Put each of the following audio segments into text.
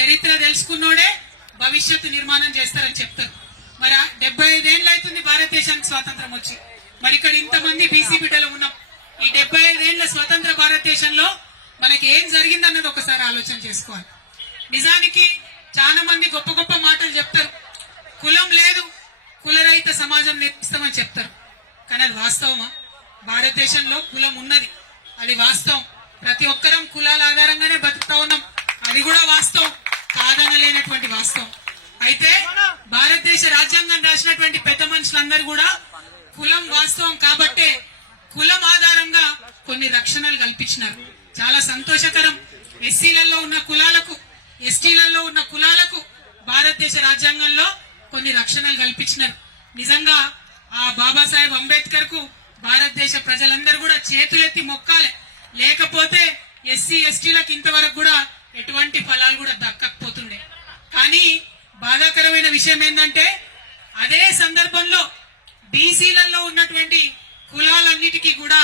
చరిత్ర తెలుసుకున్నోడే భవిష్యత్తు నిర్మాణం చేస్తారని చెప్తారు. మరి డెబ్బై ఐదేళ్ళు అవుతుంది భారతదేశానికి స్వాతంత్రం వచ్చి. మరి ఇక్కడ ఇంతమంది బీసీ బిడ్డలు ఉన్నాం. ఈ డెబ్బై ఐదేళ్ళ స్వతంత్ర భారతదేశంలో మనకి ఏం జరిగిందన్నది ఒకసారి ఆలోచన చేసుకోవాలి. నిజానికి చాలా మంది గొప్ప గొప్ప మాటలు చెప్తారు. కులం లేదు కులరహిత సమాజం నిర్మిస్తామని చెప్తారు. కానీ అది వాస్తవమా? భారతదేశంలో కులం ఉన్నది. అది వాస్తవం. ప్రతి ఒక్కరం కులాల ఆధారంగా బతుకుతా ఉన్నాం అది కూడా వాస్తవం కాదనలేనటువంటి వాస్తవం అయితే భారతదేశ రాజ్యాంగం రాసినటువంటి పెద్ద మనుషులందరూ కూడా కులం వాస్తవం కాబట్టే కులం ఆధారంగా కొన్ని రక్షణలు కల్పించినారు. చాలా సంతోషకరం. ఎస్సీలలో ఉన్న కులాలకు ఎస్టీలలో ఉన్న కులాలకు భారతదేశ రాజ్యాంగంలో కొన్ని రక్షణలు కల్పించినారు. నిజంగా ఆ బాబాసాహెబ్ అంబేద్కర్కు భారతదేశ ప్రజలందరూ కూడా చేతులెత్తి మొక్కాలి. లేకపోతే ఎస్సీ ఎస్టీలకు ఇంతవరకు కూడా ఎటువంటి ఫలాలు కూడా కానీ బాధాకరమైన విషయం ఏంటంటే అదే సందర్భంలో బీసీలలో ఉన్నటువంటి కులాలన్నిటికీ కూడా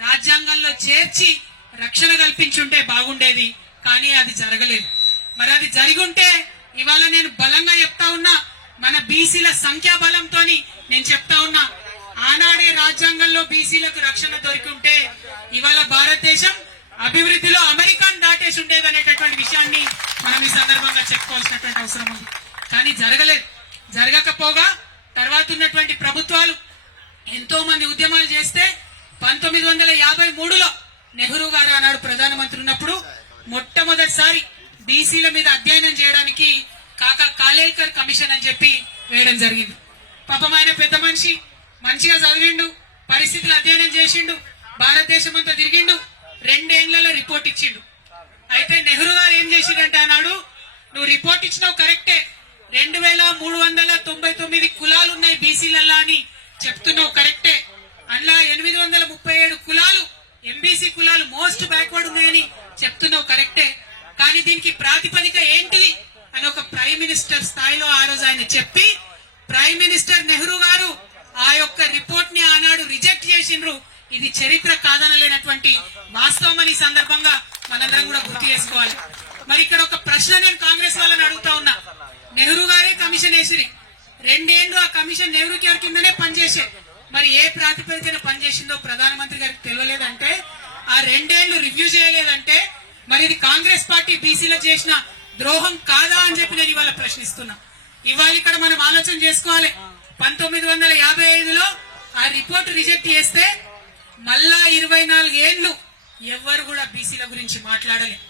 రాజ్యాంగంలో చేర్చి రక్షణ కల్పించుంటే బాగుండేది కానీ అది జరగలేదు. మరి అది జరిగి ఉంటే ఇవాళ నేను బలంగా చెప్తా ఉన్నా మన బీసీల సంఖ్యాబలంతో నేను చెప్తా ఉన్నా ఆనాడే రాజ్యాంగంలో బీసీలకు రక్షణ దొరికి ఉంటే ఇవాళ భారతదేశం అభివృద్ధిలో అమెరికాను దాటేసి ఉండేది అనేటటువంటి విషయాన్ని మనం ఈ చెప్పుకోవాల్సినటువంటి అవసరం ఉంది. కానీ జరగలేదు. జరగకపోగా తర్వాత ఉన్నటువంటి ప్రభుత్వాలు ఎంతో మంది ఉద్యమాలు చేస్తే పంతొమ్మిది వందల యాభై మూడులో నెహ్రూ గారు ఆనాడు ప్రధానమంత్రి ఉన్నప్పుడు మొట్టమొదటిసారి బీసీల మీద అధ్యయనం చేయడానికి కాకా కాలేకర్ కమిషన్ అని చెప్పి వేయడం జరిగింది. పాపం ఆయన పెద్ద మనిషి మంచిగా చదివిండు పరిస్థితులు అధ్యయనం చేసిండు భారతదేశం అంతా తిరిగిండు రెండేళ్ళలో రిపోర్ట్ ఇచ్చిండు. అయితే నెహ్రూ గారు ఏం చేసిండంటే అన్నాడు నువ్వు రిపోర్ట్ ఇచ్చినావు కరెక్టే రెండు వేల మూడు వందల తొంభై తొమ్మిది కులాలు ఉన్నాయి బీసీలల్లా అని చెప్తున్నావు కరెక్టే అందులో ఎనిమిది వందల ముప్పై ఏడు కులాలు ఎంబీసీ కులాలు మోస్ట్ బ్యాక్వర్డ్ ఉన్నాయని చెప్తున్నావు కరెక్టే కానీ దీనికి ప్రాతిపదిక ఏంటిది అని ఒక ప్రైమ్ మినిస్టర్ స్థాయిలో ఆ రోజు ఆయన చెప్పి ప్రైమ్ మినిస్టర్ నెహ్రూ గారు ఆ యొక్క రిపోర్ట్ని ఆనాడు రిజెక్ట్ చేసిండ్రు. ఇది చరిత్ర కాదనలేనటువంటి వాస్తవం అని సందర్భంగా మనందరం కూడా గుర్తు చేసుకోవాలి. మరి ఇక్కడ ఒక ప్రశ్న నేను కాంగ్రెస్ వాళ్ళని అడుగుతా ఉన్నా. నెహ్రూ గారే కమిషన్ వేసిరి. రెండేళ్ళు ఆ కమిషన్ నెహ్రూ గారి కిందనే పనిచేసే. మరి ఏ ప్రాతిపదికన పనిచేసిందో ప్రధానమంత్రి గారికి తెలియలేదంటే ఆ రెండేళ్ళు రివ్యూ చేయలేదంటే మరి ఇది కాంగ్రెస్ పార్టీ బీసీలో చేసిన ద్రోహం కాదా అని చెప్పి నేను ఇవాళ ప్రశ్నిస్తున్నా. ఇవాళ ఇక్కడ మనం ఆలోచన చేసుకోవాలి. పంతొమ్మిది వందల యాభై ఐదులో ఆ రిపోర్ట్ రిజెక్ట్ చేస్తే మళ్ళా ఇరవై నాలుగేళ్ళు ఎవ్వరు కూడా బీసీల గురించి మాట్లాడలేదు